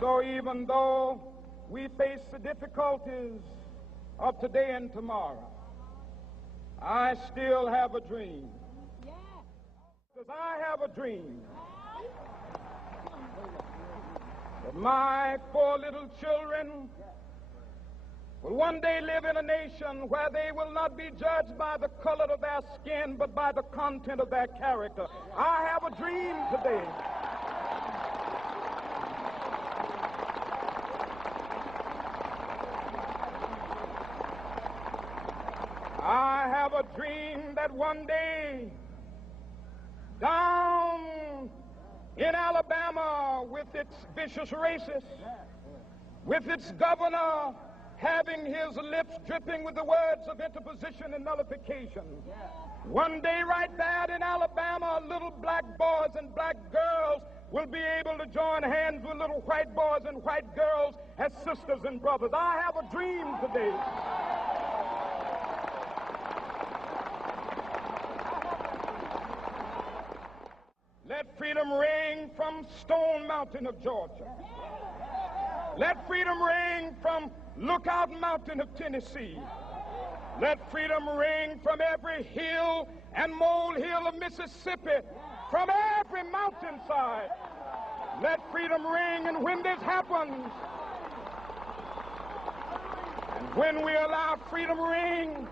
So even though we face the difficulties of today and tomorrow, I still have a dream. Because I have a dream that my 4 little children will one day live in a nation where they will not be judged by the color of their skin, but by the content of their character. I have a dream today. I have a dream that one day, down in Alabama, with its vicious racists, with its governor having his lips dripping with the words of interposition and nullification, one day right there in Alabama, little black boys and black girls will be able to join hands with little white boys and white girls as sisters and brothers. I have a dream today. Let freedom ring from Stone Mountain of Georgia. Let freedom ring from Lookout Mountain of Tennessee. Let freedom ring from every hill and molehill of Mississippi, from every mountainside. Let freedom ring, and when this happens, and when we allow freedom ring,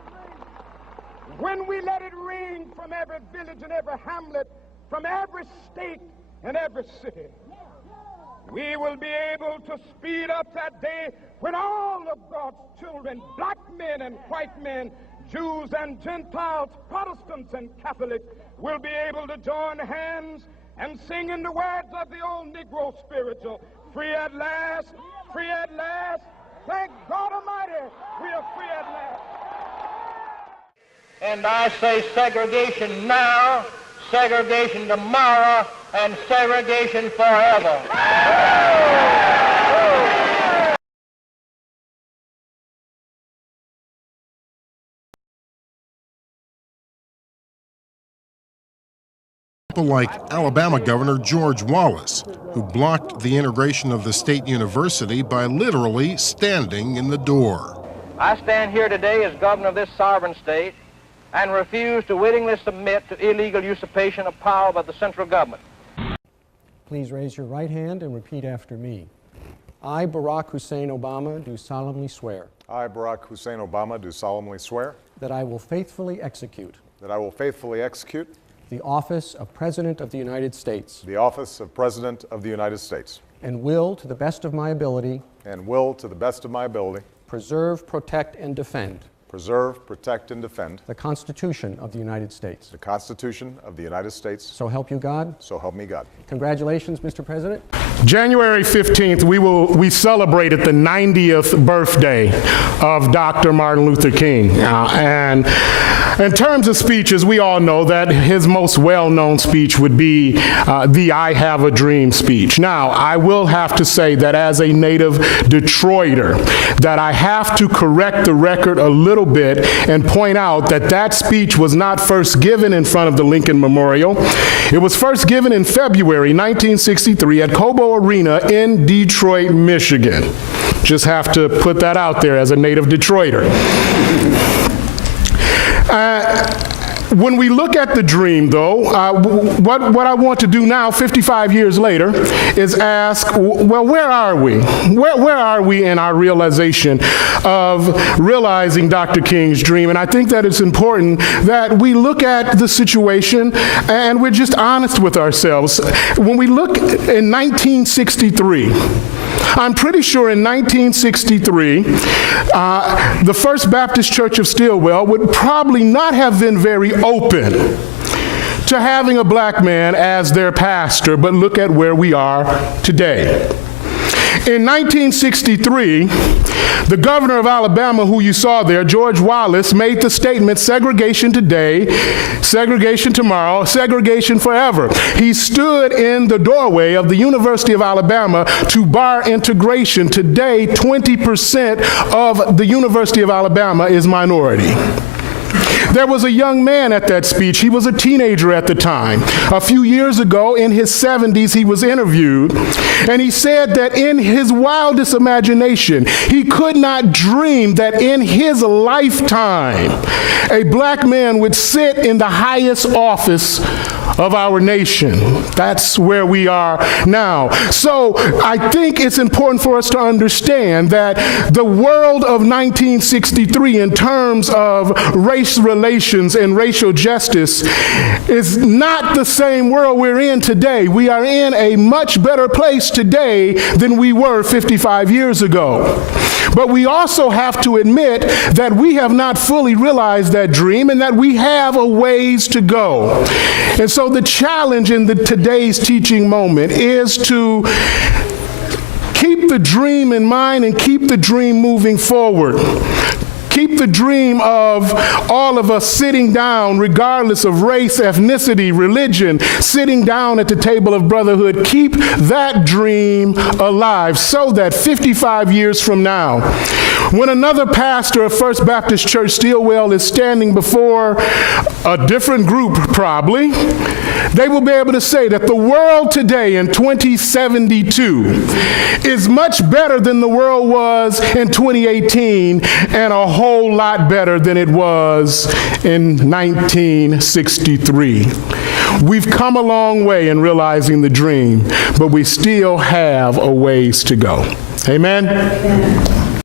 when we let it ring from every village and every hamlet, from every state and every city, we will be able to speed up that day when all of God's children, black men and white men, Jews and Gentiles, Protestants and Catholics, will be able to join hands and sing in the words of the old Negro spiritual, free at last, free at last. Thank God Almighty, we are free at last. And I say segregation now, segregation tomorrow, and segregation forever. People like Alabama Governor George Wallace, who blocked the integration of the state university by literally standing in the door. I stand here today as governor of this sovereign state and refuse to wittingly submit to illegal usurpation of power by the central government. Please raise your right hand and repeat after me. I, Barack Hussein Obama, do solemnly swear. I, Barack Hussein Obama, do solemnly swear. That I will faithfully execute. That I will faithfully execute. The office of President of the United States. The office of President of the United States. And will, to the best of my ability. And will, to the best of my ability. Preserve, protect, and defend. Preserve, protect, and defend. The Constitution of the United States. The Constitution of the United States. So help you God. So help me God. Congratulations, Mr. President. January 15th, we celebrated the 90th birthday of Dr. Martin Luther King. And in terms of speeches, we all know that his most well-known speech would be the I Have a Dream speech. Now, I will have to say that as a native Detroiter, that I have to correct the record a little bit and point out that that speech was not first given in front of the Lincoln Memorial. It was first given in February 1963 at Cobo Arena in Detroit, Michigan. Just have to put that out there as a native Detroiter. When we look at the dream, though, what I want to do now, 55 years later, is ask, well, where are we? Where are we in our realization of realizing Dr. King's dream? And I think that it's important that we look at the situation and we're just honest with ourselves. When we look in 1963, I'm pretty sure in 1963, the First Baptist Church of Stillwell would probably not have been very open to having a black man as their pastor, but look at where we are today. In 1963, the governor of Alabama, who you saw there, George Wallace, made the statement, segregation today, segregation tomorrow, segregation forever. He stood in the doorway of the University of Alabama to bar integration. Today, 20% of the University of Alabama is minority. There was a young man at that speech. He was a teenager at the time. A few years ago, in his 70s, he was interviewed, and he said that in his wildest imagination, he could not dream that in his lifetime, a black man would sit in the highest office of our nation. That's where we are now. So I think it's important for us to understand that the world of 1963 in terms of race relations and racial justice is not the same world we're in today. We are in a much better place today than we were 55 years ago. But we also have to admit that we have not fully realized that dream and that we have a ways to go. And so the challenge in today's teaching moment is to keep the dream in mind and keep the dream moving forward. Keep the dream of all of us sitting down, regardless of race, ethnicity, religion, sitting down at the table of brotherhood. Keep that dream alive so that 55 years from now, when another pastor of First Baptist Church Stillwell is standing before a different group, probably, they will be able to say that the world today in 2072 is much better than the world was in 2018 and a whole lot better than it was in 1963. We've come a long way in realizing the dream, but we still have a ways to go. Amen?